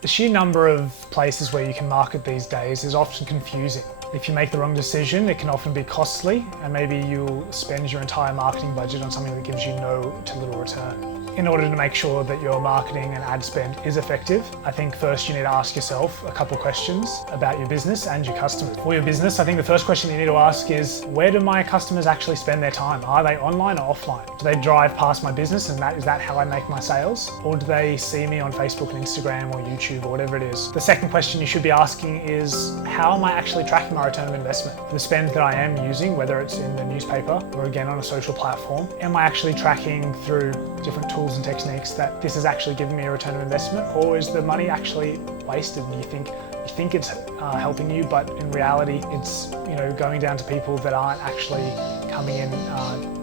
The sheer number of places where you can market these days is often confusing. If you make the wrong decision, it can often be costly, and maybe you'll spend your entire marketing budget on something that gives you no to little return. In order to make sure that your marketing and ad spend is effective, I think first you need to ask yourself a couple questions about your business and your customers. For your business, I think the first question you need to ask is, where do my customers actually spend their time? Are they online or offline? Do they drive past my business and is that how I make my sales? Or do they see me on Facebook and Instagram or YouTube or whatever it is? The second question you should be asking is, how am I actually tracking my return of investment? The spend that I am using, whether it's in the newspaper or again on a social platform, am I actually tracking through different tools and techniques that this is actually giving me a return of investment, or is the money actually wasted and you think it's helping you, but in reality it's going down to people that aren't actually coming in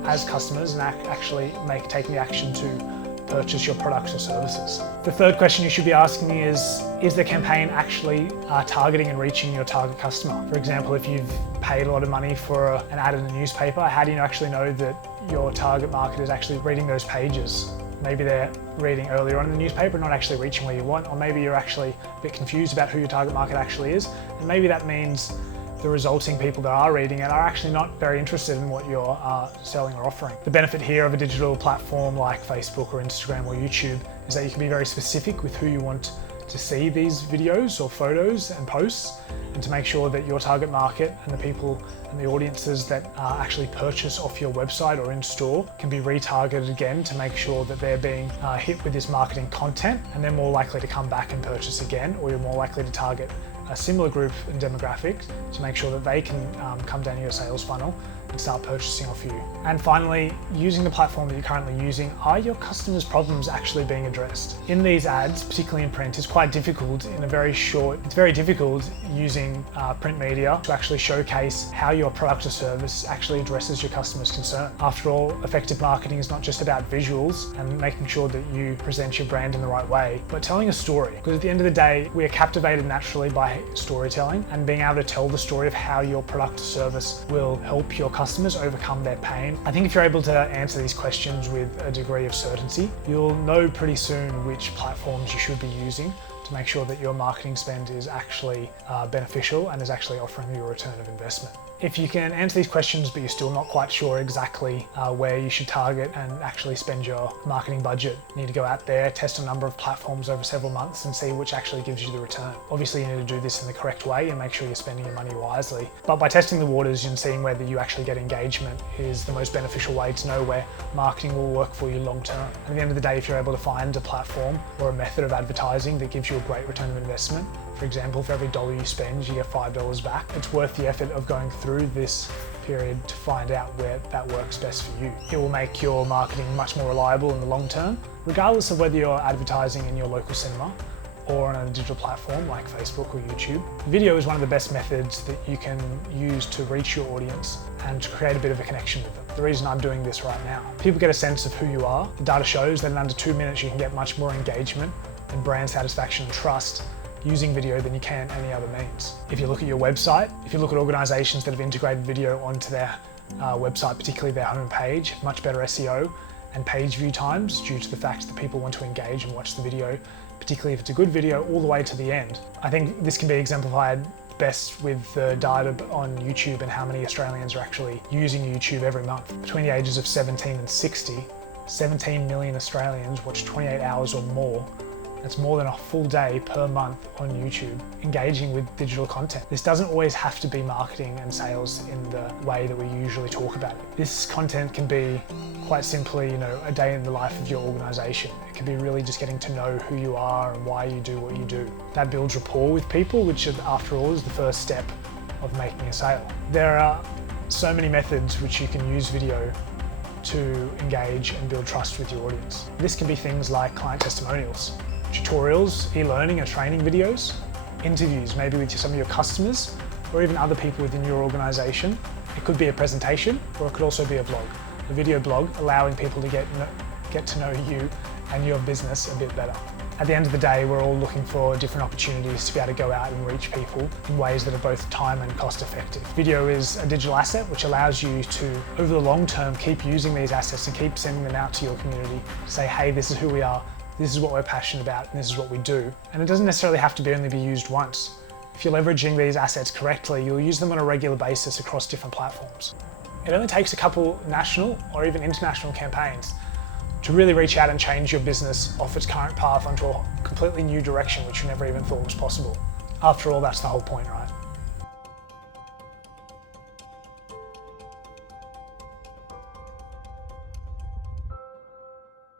as customers and actually taking the action to purchase your products or services. The third question you should be asking is the campaign actually targeting and reaching your target customer? For example, if you've paid a lot of money for an ad in the newspaper, how do you actually know that your target market is actually reading those pages? Maybe they're reading earlier on in the newspaper, not actually reaching where you want, or maybe you're actually a bit confused about who your target market actually is, and maybe that means the resulting people that are reading it are actually not very interested in what you're selling or offering. The benefit here of a digital platform like Facebook or Instagram or YouTube is that you can be very specific with who you want to see these videos or photos and posts, and to make sure that your target market and the people and the audiences that actually purchase off your website or in store can be retargeted again to make sure that they're being hit with this marketing content, and they're more likely to come back and purchase again, or you're more likely to target a similar group and demographic to make sure that they can come down your sales funnel and start purchasing off you. And finally, using the platform that you're currently using, are your customers' problems actually being addressed? In these ads, particularly in print, it's quite difficult it's very difficult using print media to actually showcase how your product or service actually addresses your customers' concern. After all, effective marketing is not just about visuals and making sure that you present your brand in the right way, but telling a story. Because at the end of the day, we are captivated naturally by storytelling, and being able to tell the story of how your product or service will help your customers overcome their pain. I think if you're able to answer these questions with a degree of certainty, you'll know pretty soon which platforms you should be using to make sure that your marketing spend is actually beneficial and is actually offering you a return of investment. If you can answer these questions but you're still not quite sure exactly where you should target and actually spend your marketing budget, you need to go out there, test a number of platforms over several months and see which actually gives you the return. Obviously you need to do this in the correct way and make sure you're spending your money wisely. But by testing the waters and seeing whether you actually get engagement is the most beneficial way to know where marketing will work for you long term. At the end of the day, if you're able to find a platform or a method of advertising that gives you a great return of investment, for example, for every $1 you spend, you get $5 back. It's worth the effort of going through this period to find out where that works best for you. It will make your marketing much more reliable in the long term, regardless of whether you're advertising in your local cinema or on a digital platform like Facebook or YouTube. Video is one of the best methods that you can use to reach your audience and to create a bit of a connection with them. The reason I'm doing this right now. People get a sense of who you are. The data shows that in under 2 minutes you can get much more engagement and brand satisfaction and trust using video than you can any other means. If you look at your website, if you look at organizations that have integrated video onto their website, particularly their homepage, much better SEO and page view times due to the fact that people want to engage and watch the video, particularly if it's a good video, all the way to the end. I think this can be exemplified best with the data on YouTube and how many Australians are actually using YouTube every month. Between the ages of 17 and 60, 17 million Australians watch 28 hours or more. That's more than a full day per month on YouTube engaging with digital content. This doesn't always have to be marketing and sales in the way that we usually talk about it. This content can be quite simply, a day in the life of your organization. It can be really just getting to know who you are and why you do what you do. That builds rapport with people, which after all is the first step of making a sale. There are so many methods which you can use video to engage and build trust with your audience. This can be things like client testimonials, tutorials, e-learning and training videos, interviews maybe with some of your customers or even other people within your organization. It could be a presentation, or it could also be a blog. A video blog allowing people to get to know you and your business a bit better. At the end of the day, we're all looking for different opportunities to be able to go out and reach people in ways that are both time and cost effective. Video is a digital asset which allows you to, over the long term, keep using these assets and keep sending them out to your community to say, hey, this is who we are, this is what we're passionate about and this is what we do. And it doesn't necessarily have to only be used once. If you're leveraging these assets correctly, you'll use them on a regular basis across different platforms. It only takes a couple national or even international campaigns to really reach out and change your business off its current path onto a completely new direction which you never even thought was possible. After all, that's the whole point, right?